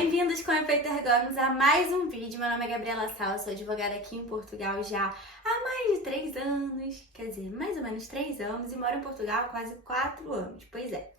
Bem-vindos com Efeito Ergonos a mais um vídeo. Meu nome é Gabriela Sala, sou advogada aqui em Portugal já há mais de 3 anos, quer dizer, mais ou menos 3 anos, e moro em Portugal há quase 4 anos, pois é.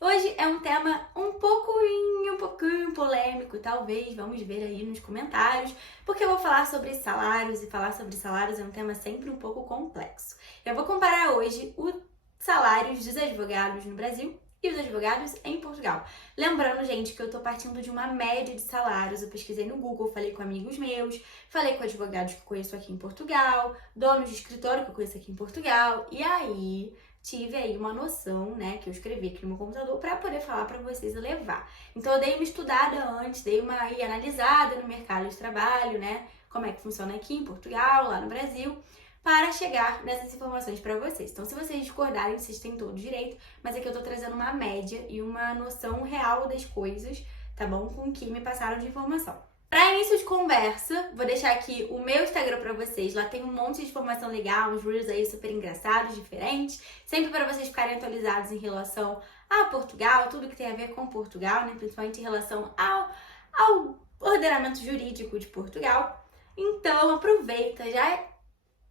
Hoje é um tema um pouquinho polêmico, talvez, vamos ver aí nos comentários, porque eu vou falar sobre salários, e falar sobre salários é um tema sempre um pouco complexo. Eu vou comparar hoje os salários dos advogados no Brasil e os advogados em Portugal. Lembrando, gente, que eu tô partindo de uma média de salários. Eu pesquisei no Google, falei com amigos meus, falei com advogados que eu conheço aqui em Portugal, donos de escritório que eu conheço aqui em Portugal, e aí tive aí uma noção, né, que eu escrevi aqui no meu computador para poder falar para vocês e levar. Então eu dei uma estudada antes, dei uma aí analisada no mercado de trabalho, né, como é que funciona aqui em Portugal, lá no Brasil, para chegar nessas informações para vocês. Então, se vocês discordarem, vocês têm todo o direito, mas aqui eu tô trazendo uma média e uma noção real das coisas, tá bom? Com o que me passaram de informação. Para início de conversa, vou deixar aqui o meu Instagram para vocês. Lá tem um monte de informação legal, uns reels aí super engraçados, diferentes, sempre para vocês ficarem atualizados em relação a Portugal, tudo que tem a ver com Portugal, né? Principalmente em relação ao ordenamento jurídico de Portugal. Então, aproveita, já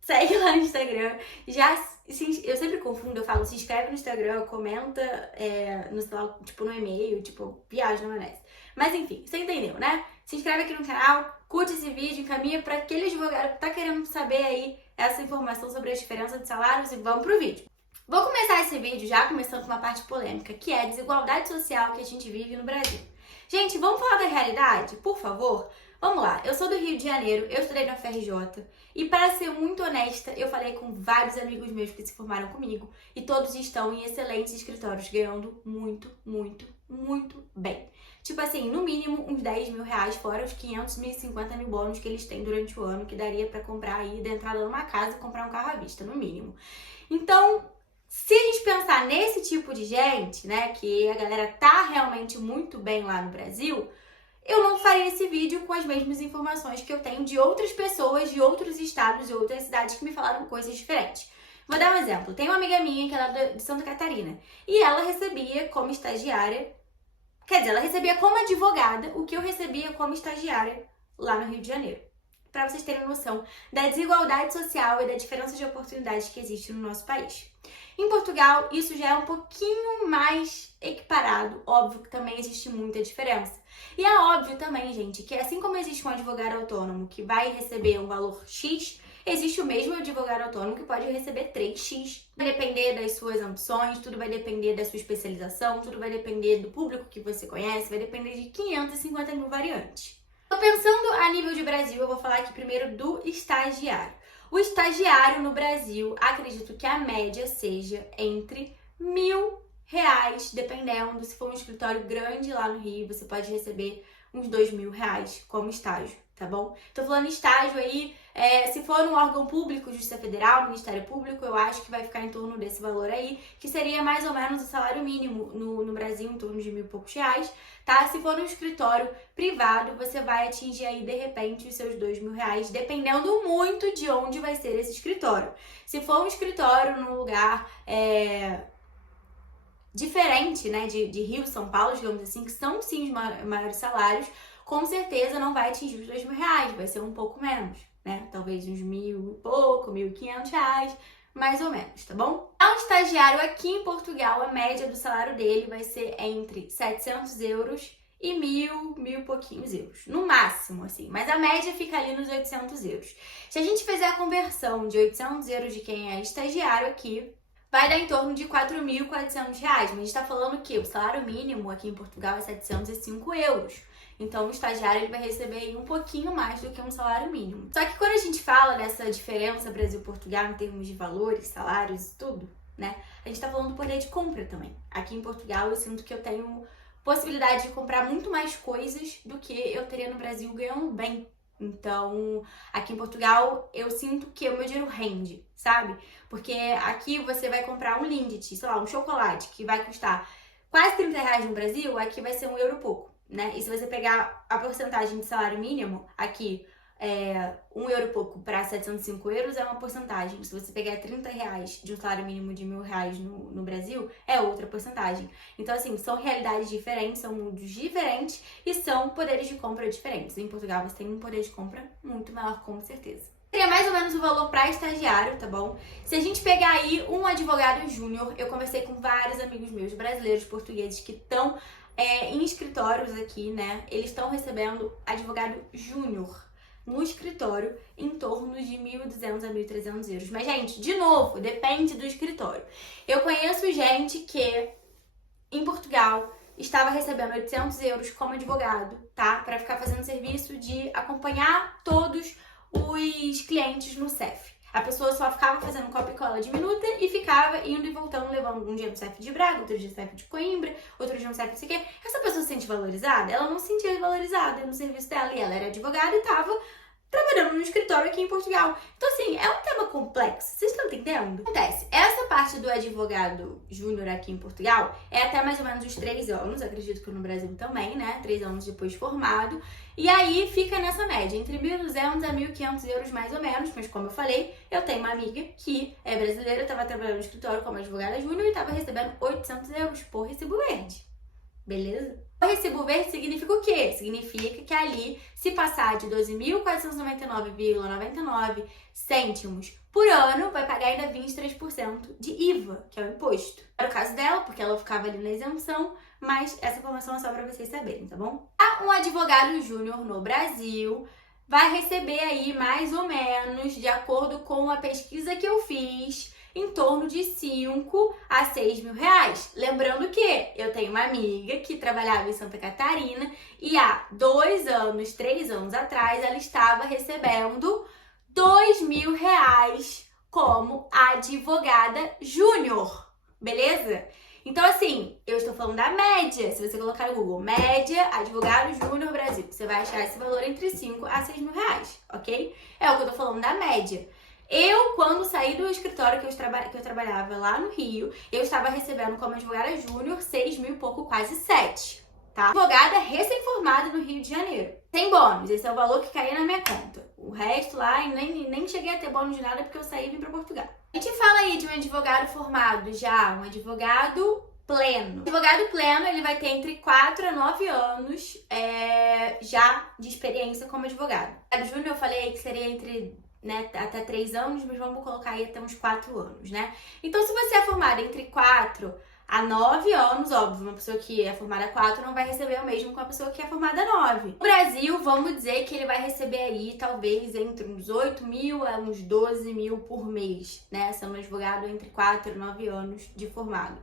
segue lá no Instagram, eu sempre confundo, eu falo, se inscreve no Instagram, comenta no celular, tipo no e-mail, tipo, viagem na maionese. Mas enfim, você entendeu, né? Se inscreve aqui no canal, curte esse vídeo, encaminha para aquele advogado que tá querendo saber aí essa informação sobre a diferença de salários e vamos pro vídeo. Vou começar esse vídeo já começando com uma parte polêmica, que é a desigualdade social que a gente vive no Brasil. Gente, vamos falar da realidade, por favor? Vamos lá, eu sou do Rio de Janeiro, eu estudei na UFRJ e, para ser muito honesta, eu falei com vários amigos meus que se formaram comigo e todos estão em excelentes escritórios, ganhando muito bem. Tipo assim, no mínimo uns 10 mil reais, fora os 500, 1.050 mil bônus que eles têm durante o ano, que daria pra comprar aí, da entrada numa casa e comprar um carro à vista, no mínimo. Então, se a gente pensar nesse tipo de gente, né, que a galera tá realmente muito bem lá no Brasil, eu não faria esse vídeo com as mesmas informações que eu tenho de outras pessoas, de outros estados e outras cidades que me falaram coisas diferentes. Vou dar um exemplo. Tem uma amiga minha que ela é de Santa Catarina e ela recebia como estagiária, quer dizer, ela recebia como advogada o que eu recebia como estagiária lá no Rio de Janeiro. Para vocês terem noção da desigualdade social e da diferença de oportunidades que existe no nosso país. Em Portugal, isso já é um pouquinho mais equiparado. Óbvio que também existe muita diferença. E é óbvio também, gente, que assim como existe um advogado autônomo que vai receber um valor X, existe o mesmo advogado autônomo que pode receber 3x. Vai depender das suas ambições, tudo vai depender da sua especialização, tudo vai depender do público que você conhece, vai depender de 550 mil variantes. Pensando a nível de Brasil, eu vou falar aqui primeiro do estagiário. O estagiário no Brasil, acredito que a média seja entre R$1.000, dependendo, se for um escritório grande lá no Rio, você pode receber uns R$2.000 como estágio, tá bom? Tô falando estágio aí, se for no órgão público, Justiça Federal, Ministério Público, eu acho que vai ficar em torno desse valor aí, que seria mais ou menos o salário mínimo no Brasil, em torno de R$1.000 e poucos, tá? Se for no escritório privado, você vai atingir aí, de repente, os seus R$2.000, dependendo muito de onde vai ser esse escritório. Se for um escritório num lugar diferente, né, de Rio, São Paulo, digamos assim, que são sim os maiores salários, com certeza não vai atingir os R$2.000, vai ser um pouco menos, né? Talvez uns 1.000 e pouco, R$1.500, mais ou menos, tá bom? Um estagiário aqui em Portugal, a média do salário dele vai ser entre 700 euros e 1.000 e pouquinhos euros, no máximo, assim, mas a média fica ali nos 800 euros. Se a gente fizer a conversão de 800 euros de quem é estagiário aqui, vai dar em torno de R$4.400, mas a gente está falando que o salário mínimo aqui em Portugal é 705 euros. Então, o estagiário ele vai receber aí um pouquinho mais do que um salário mínimo. Só que quando a gente fala dessa diferença Brasil-Portugal em termos de valores, salários e tudo, né? A gente tá falando do poder de compra também. Aqui em Portugal eu sinto que eu tenho possibilidade de comprar muito mais coisas do que eu teria no Brasil ganhando bem. Então, aqui em Portugal, eu sinto que o meu dinheiro rende, sabe? Porque aqui você vai comprar um Lindt, sei lá, um chocolate, que vai custar quase R$30 no Brasil, aqui vai ser €1 e pouco, né? E se você pegar a porcentagem de salário mínimo, aqui, €1 e pouco para 705 euros é uma porcentagem. Se você pegar R$ 30 de um salário mínimo de R$ 1.000 no Brasil, é outra porcentagem. Então, assim, são realidades diferentes, são mundos diferentes e são poderes de compra diferentes. Em Portugal, você tem um poder de compra muito maior, com certeza. Seria mais ou menos o valor para estagiário, tá bom? Se a gente pegar aí um advogado júnior, eu conversei com vários amigos meus brasileiros, portugueses, que estão em escritórios aqui, né? Eles estão recebendo advogado júnior no escritório em torno de 1.200 a 1.300 euros. Mas, gente, de novo, depende do escritório. Eu conheço gente que, em Portugal, estava recebendo 800 euros como advogado, tá? Para ficar fazendo serviço de acompanhar todos os clientes no CEF. A pessoa só ficava fazendo copia e cola de minuta e ficava indo e voltando, levando um dia no CEF de Braga, outro dia no CEF de Coimbra, outro dia no CEF não sei o quê. Essa pessoa se sente valorizada? Ela não se sentia valorizada no serviço dela, e ela era advogada e estava trabalhando no escritório aqui em Portugal. Então, assim, é um tema complexo. Vocês estão entendendo? Acontece, essa parte do advogado júnior aqui em Portugal é até mais ou menos os 3 anos, acredito que no Brasil também, né? 3 anos depois de formado. E aí fica nessa média, entre 1.200 a 1.500 euros mais ou menos. Mas como eu falei, eu tenho uma amiga que é brasileira, estava trabalhando no escritório como advogada júnior e estava recebendo 800 euros por recibo verde. Beleza? O recibo verde significa o quê? Significa que ali, se passar de 12.499,99 cêntimos por ano, vai pagar ainda 23% de IVA, que é o imposto. Era o caso dela, porque ela ficava ali na isenção, mas essa informação é só para vocês saberem, tá bom? Um advogado júnior no Brasil vai receber aí mais ou menos, de acordo com a pesquisa que eu fiz, em torno de 5 a 6 mil reais. Lembrando que eu tenho uma amiga que trabalhava em Santa Catarina e há 2 anos, 3 anos atrás, ela estava recebendo 2 mil reais como advogada júnior, beleza? Então, assim, eu estou falando da média. Se você colocar no Google, média, advogado júnior Brasil, você vai achar esse valor entre 5 a 6 mil reais, ok? É o que eu tô falando da média. Eu, quando saí do escritório que eu trabalhava lá no Rio, eu estava recebendo como advogada júnior 6 mil e pouco, quase 7, tá? Advogada recém-formada no Rio de Janeiro. Sem bônus, esse é o valor que caía na minha conta. O resto lá, nem cheguei a ter bônus de nada porque eu saí e vim pra Portugal. A gente fala aí de um advogado formado já, um advogado pleno. O advogado pleno, ele vai ter entre 4 a 9 anos já de experiência como advogado. O júnior eu falei que seria entre até 3 anos, mas vamos colocar aí até uns 4 anos, né? Então, se você é formada entre 4 a 9 anos, óbvio, uma pessoa que é formada há 4 não vai receber o mesmo que uma pessoa que é formada há 9. No Brasil, vamos dizer que ele vai receber aí, talvez, entre uns 8 mil a uns 12 mil por mês, né? Sendo um advogado entre 4 e 9 anos de formado,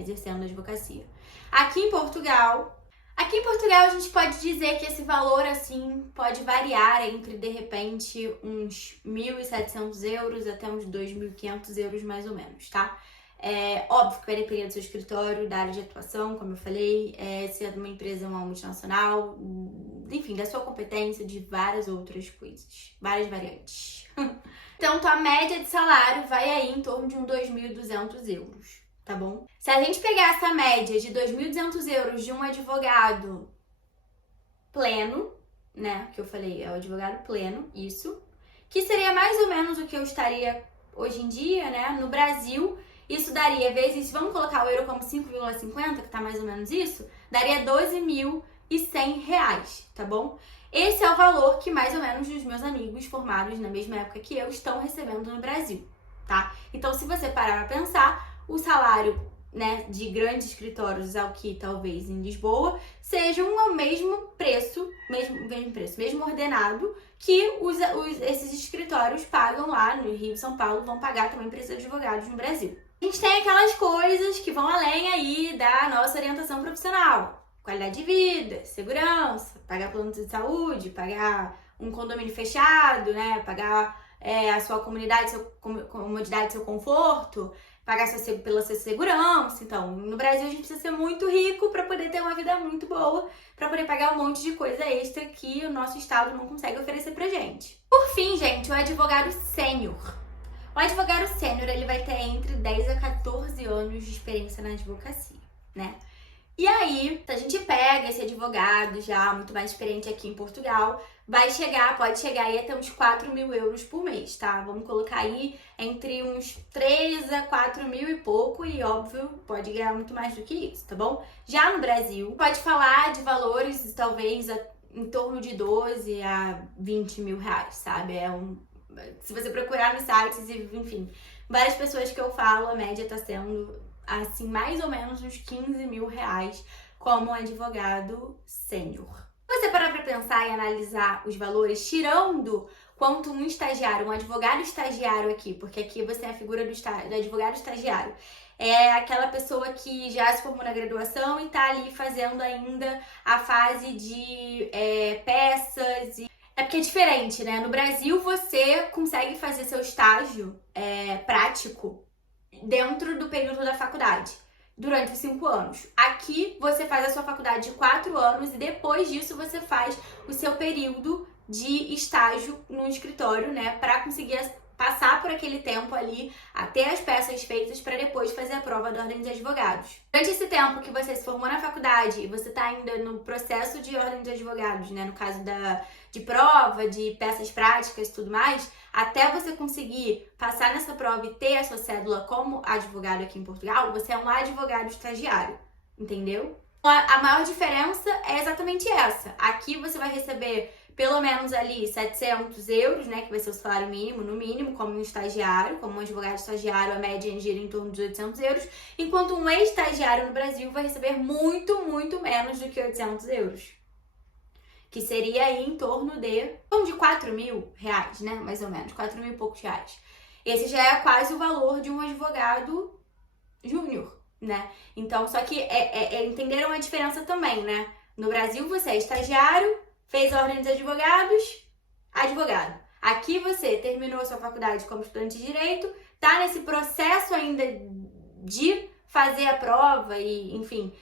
exercendo a advocacia. Aqui em Portugal, a gente pode dizer que esse valor, assim, pode variar entre, de repente, uns 1.700 euros até uns 2.500 euros, mais ou menos, tá? Óbvio que vai depender do seu escritório, da área de atuação, como eu falei, se é de uma empresa ou uma multinacional, enfim, da sua competência, de várias outras coisas, várias variantes. Então, tua média de salário vai aí em torno de uns 2.200 euros. Tá bom? Se a gente pegar essa média de 2.200 euros de um advogado pleno, né? Que eu falei, é o advogado pleno, isso. Que seria mais ou menos o que eu estaria hoje em dia, né? No Brasil, isso daria vezes, vamos colocar o euro como 5,50, que tá mais ou menos isso, daria 12.100 reais, tá bom? Esse é o valor que mais ou menos os meus amigos formados na mesma época que eu estão recebendo no Brasil, tá? Então, se você parar pra pensar, o salário, né, de grandes escritórios aqui, talvez em Lisboa, sejam o mesmo preço, mesmo ordenado que esses escritórios pagam lá no Rio e São Paulo, vão pagar também para esses advogados no Brasil. A gente tem aquelas coisas que vão além aí da nossa orientação profissional. Qualidade de vida, segurança, pagar plano de saúde, pagar um condomínio fechado, né, pagar a sua comodidade, seu conforto, pagar pela sua segurança. Então, no Brasil a gente precisa ser muito rico para poder ter uma vida muito boa, para poder pagar um monte de coisa extra que o nosso estado não consegue oferecer pra gente. Por fim, gente, o advogado sênior. O advogado sênior, ele vai ter entre 10 a 14 anos de experiência na advocacia, né? E aí, se a gente pega esse advogado já muito mais experiente aqui em Portugal, pode chegar aí até uns 4.000 euros por mês, tá? Vamos colocar aí entre uns 3 a 4 mil e pouco, e óbvio, pode ganhar muito mais do que isso, tá bom? Já no Brasil, pode falar de valores talvez em torno de 12 a 20 mil reais, sabe? Se você procurar nos sites, enfim, várias pessoas que eu falo, a média tá sendo assim, mais ou menos uns 15 mil reais como advogado sênior. Se você parar pra pensar e analisar os valores, tirando quanto um advogado estagiário aqui, porque aqui você tem a figura do advogado estagiário, é aquela pessoa que já se formou na graduação e tá ali fazendo ainda a fase de peças. É porque é diferente, né? No Brasil você consegue fazer seu estágio prático dentro do período da faculdade, durante os 5 anos. Aqui você faz a sua faculdade de 4 anos e depois disso você faz o seu período de estágio no escritório, né, para conseguir passar por aquele tempo ali, até as peças feitas, para depois fazer a prova da ordem de advogados. Durante esse tempo que você se formou na faculdade e você está ainda no processo de ordem de advogados, né, no caso de prova, de peças práticas e tudo mais, até você conseguir passar nessa prova e ter a sua cédula como advogado aqui em Portugal, você é um advogado estagiário, entendeu? A maior diferença é exatamente essa. Aqui você vai receber pelo menos ali 700 euros, né, que vai ser o salário mínimo, no mínimo, como um estagiário, como um advogado estagiário, a média gira em torno de 800 euros, enquanto um ex-estagiário no Brasil vai receber muito, muito menos do que 800 euros. Que seria aí em torno de 4 mil reais, né, mais ou menos, 4 mil e poucos reais. Esse já é quase o valor de um advogado júnior, né? Então, só que entenderam a diferença também, né? No Brasil você é estagiário, fez a ordem dos advogados, advogado. Aqui você terminou a sua faculdade como estudante de direito, tá nesse processo ainda de fazer a prova e, enfim,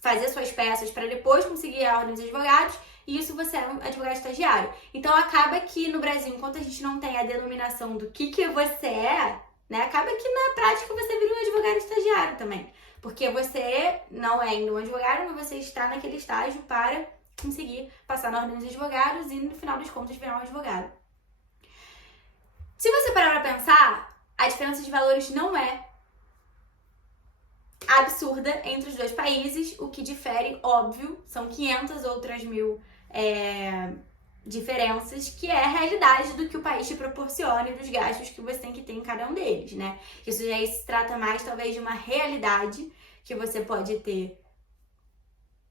fazer suas peças para depois conseguir a ordem dos advogados, e isso você é um advogado estagiário. Então acaba que no Brasil, enquanto a gente não tem a denominação do que você é, né, acaba que na prática você vira um advogado estagiário também. Porque você não é ainda um advogado, mas você está naquele estágio para conseguir passar na ordem dos advogados e no final das contas virar um advogado. Se você parar pra pensar, a diferença de valores não é absurda entre os dois países. O que difere, óbvio, são 500 outras mil diferenças, que é a realidade do que o país te proporciona e dos gastos que você tem que ter em cada um deles, né? Isso já se trata mais, talvez, de uma realidade que você pode ter,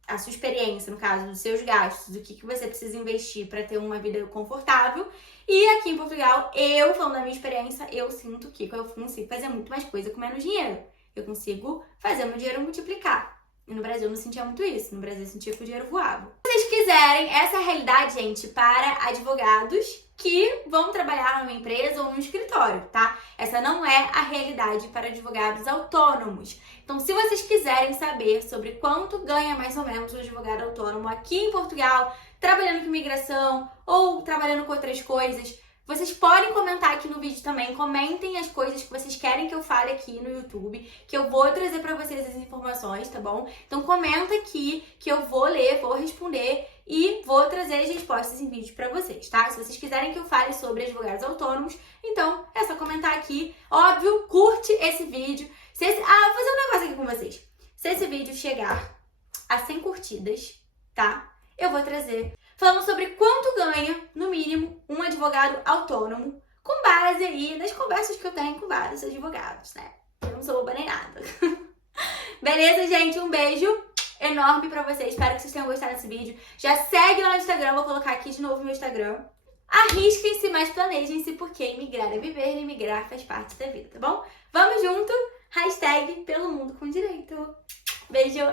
a sua experiência, no caso, dos seus gastos, do que você precisa investir para ter uma vida confortável. E aqui em Portugal, falando da minha experiência, eu sinto que eu consigo fazer muito mais coisa com menos dinheiro. Eu consigo fazer meu dinheiro multiplicar. E no Brasil eu não sentia muito isso. No Brasil eu sentia que o dinheiro voava. Se vocês quiserem, essa é a realidade, gente, para advogados que vão trabalhar numa empresa ou num escritório, tá? Essa não é a realidade para advogados autônomos. Então, se vocês quiserem saber sobre quanto ganha mais ou menos um advogado autônomo aqui em Portugal, trabalhando com imigração ou trabalhando com outras coisas, vocês podem comentar aqui no vídeo também. Comentem as coisas que vocês querem que eu fale aqui no YouTube, que eu vou trazer pra vocês as informações, tá bom? Então comenta aqui que eu vou ler, vou responder e vou trazer as respostas em vídeo pra vocês, tá? Se vocês quiserem que eu fale sobre advogados autônomos, então é só comentar aqui. Óbvio, curte esse vídeo. Vou fazer um negócio aqui com vocês. Se esse vídeo chegar a 100 curtidas, tá? Eu vou trazer falando sobre quanto ganha, no mínimo, um advogado autônomo, com base aí nas conversas que eu tenho com vários advogados, né? Eu não sou boba nem nada. Beleza, gente? Um beijo enorme pra vocês. Espero que vocês tenham gostado desse vídeo. Já segue lá no Instagram, vou colocar aqui de novo o meu Instagram. Arrisquem-se, mas planejem-se, porque imigrar é viver e imigrar faz parte da vida, tá bom? Vamos junto! Hashtag pelo mundo com direito. Beijo!